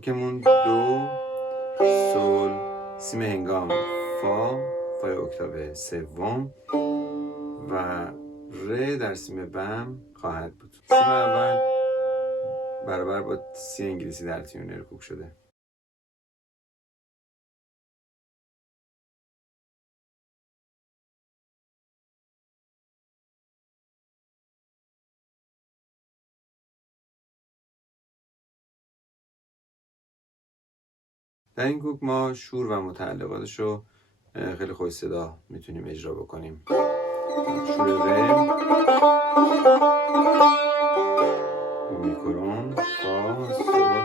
کوکمون دو، سل، سی مهنگام، فای اکتاو سوم و ر در سیم بم خواهد بود. سیم اول برابر با سی انگلیسی در تیونر کوک شده. در این کوک ما شور و متعلقاتش رو خیلی خوش صدا میتونیم اجرا بکنیم. شور ر، میکرون، فا، سل،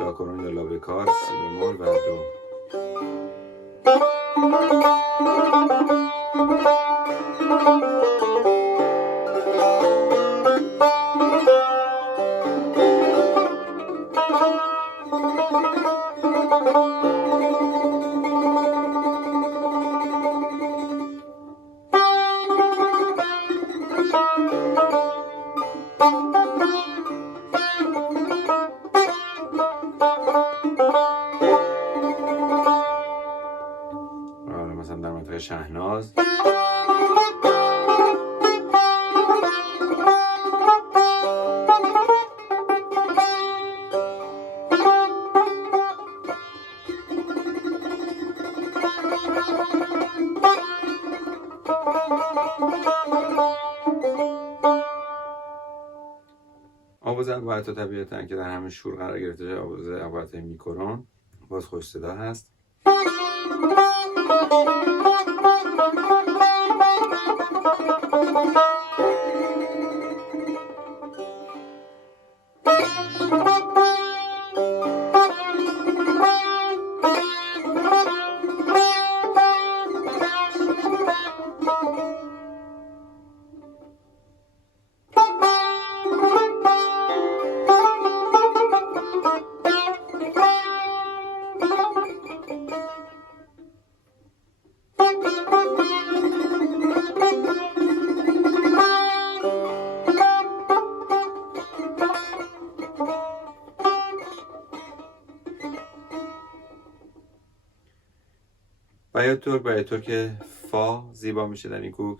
لاکرون یا لابکار، سی بمول و دو. مثلا در منطقه شهناز آواز ابهت طبیعتاً که در همین شور قرار گرفته، آواز ابهت میکرون باز خوش صدا هست. برای ترک فا زیبا میشه در این کوک.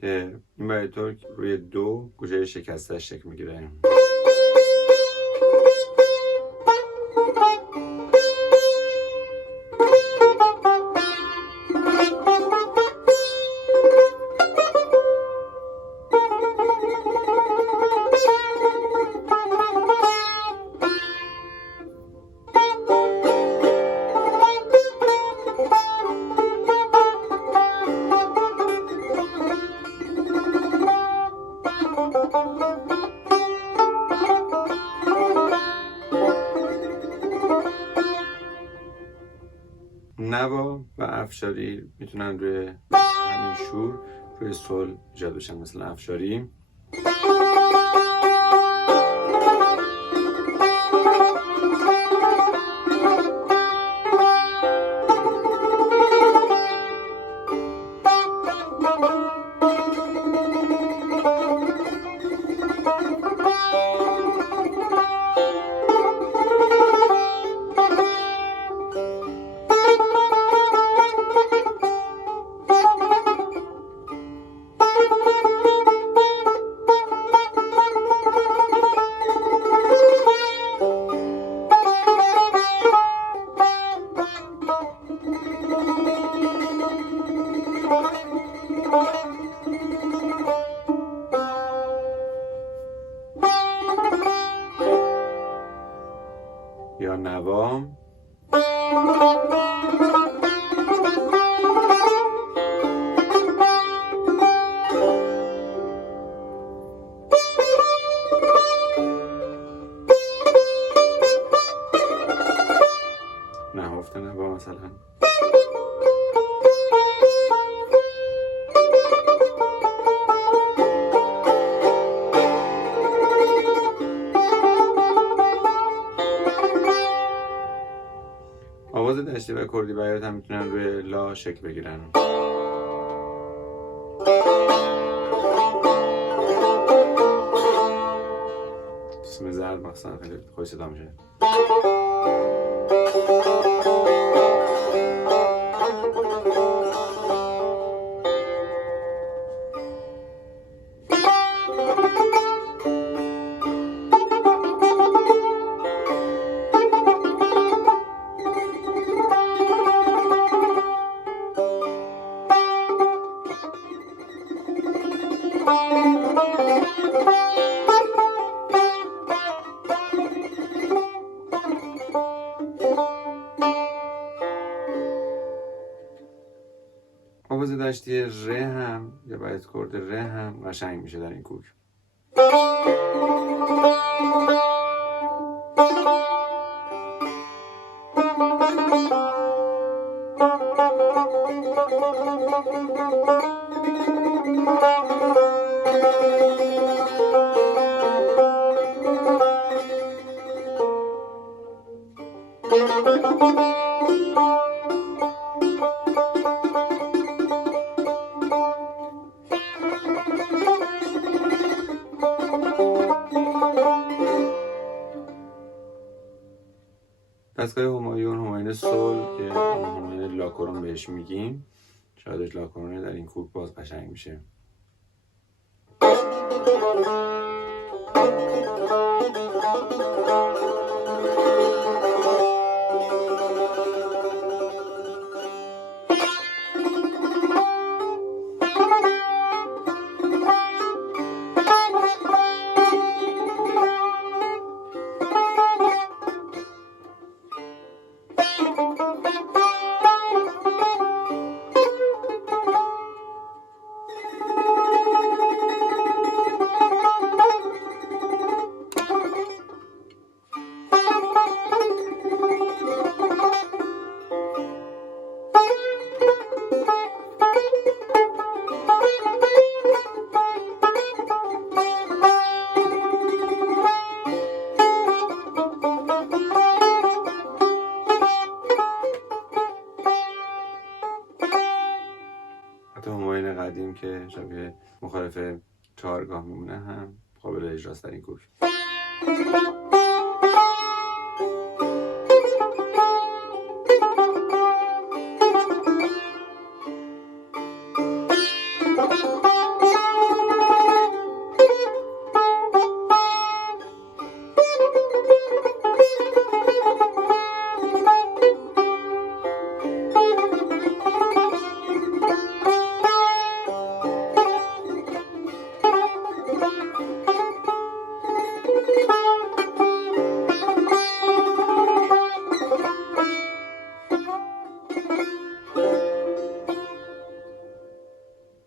که این برای ترک روی دو گوشه شکسته شکل میگیره. نوا و افشاری میتونن روی همین شور روی سل ایجاد بشن. مثلا افشاری و کردی بیات هم میتونن روی لا شکل بگیرن. سیم زرد مخصوصا خیلی خوش صدا میشه. آواز دشتی ر هم یا باید کرد ر هم قشنگ میشه در این کوک. دستگاه همایون سول که همایون لاکورون بهش میگیم، شادش لاکورونه در این کوک باز قشنگ میشه. حتی همایون قدیم که شبیه مخالف چهارگاه میمونه هم قابل اجراست در این کوک.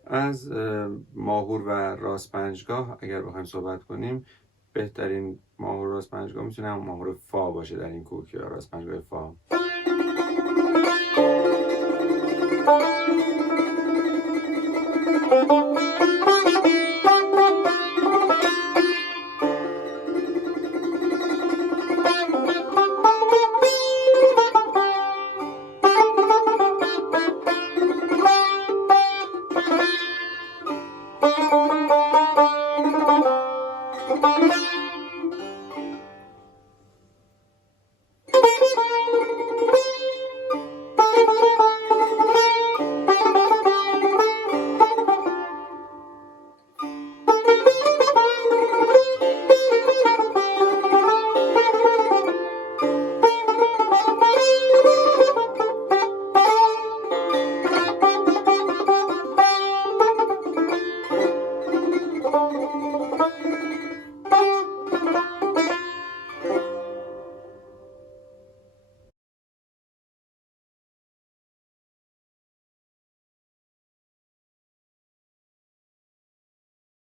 از ماهور و راست پنجگاه اگر بخوایم صحبت کنیم، بهترین ماهور راست پنجگاه میتونه هم ماهور فا باشه در این کوک یا راست پنجگاه فا.